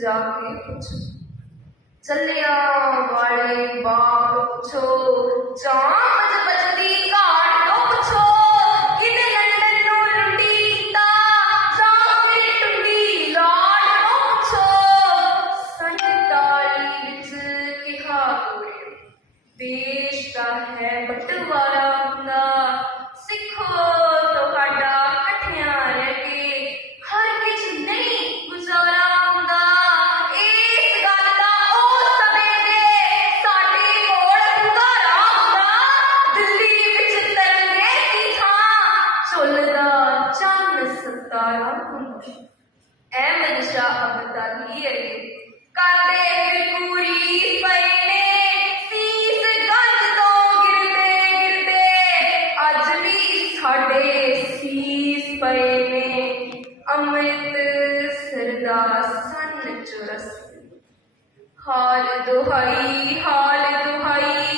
جا کے پوچھو چلیا والے باپ پوچھو چاند بجدی نشہ ابدا لیے کاتے امرت سردا سن چرس حال دہائی حال دہائی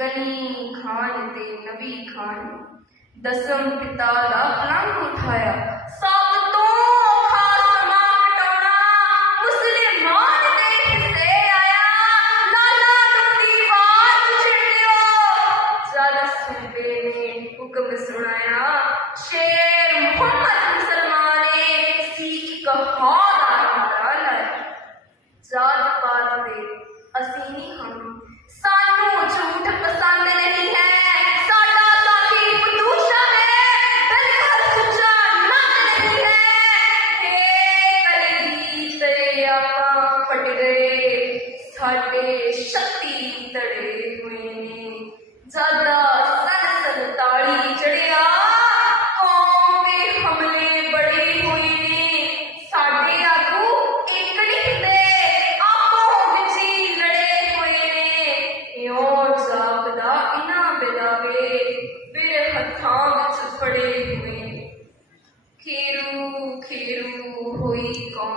گلی خان دے نبی خان دسم پتا لا پلنگ اٹھایا سب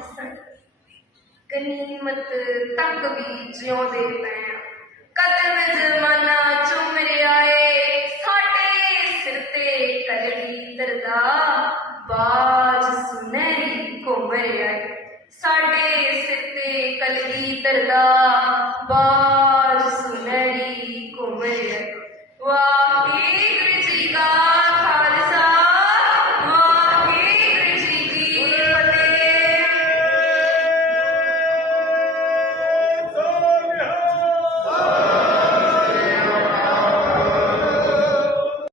ਦਿਸਣ। ਗਨੀਮਤ ਤੱਕ ਵੀ ਜਿਉਂਦੇ ਮੈਂ ਕਦਮ ਜ਼ਮਾਨਾ ਚੁੰਮ ਰਿਹਾ ਏ, ਸਾਡੇ ਸਿਰ ਤੇ ਤਲੜੀ ਦਰਦਾ। ਬਾਜ ਸੁਨਹਿਰੀ ਘੁੰਮ ਰਿਹਾ ਏ, ਸਾਡੇ ਸਿਰ ਤੇ ਕਲਗੀ ਦਰਦਾ। ਬਾ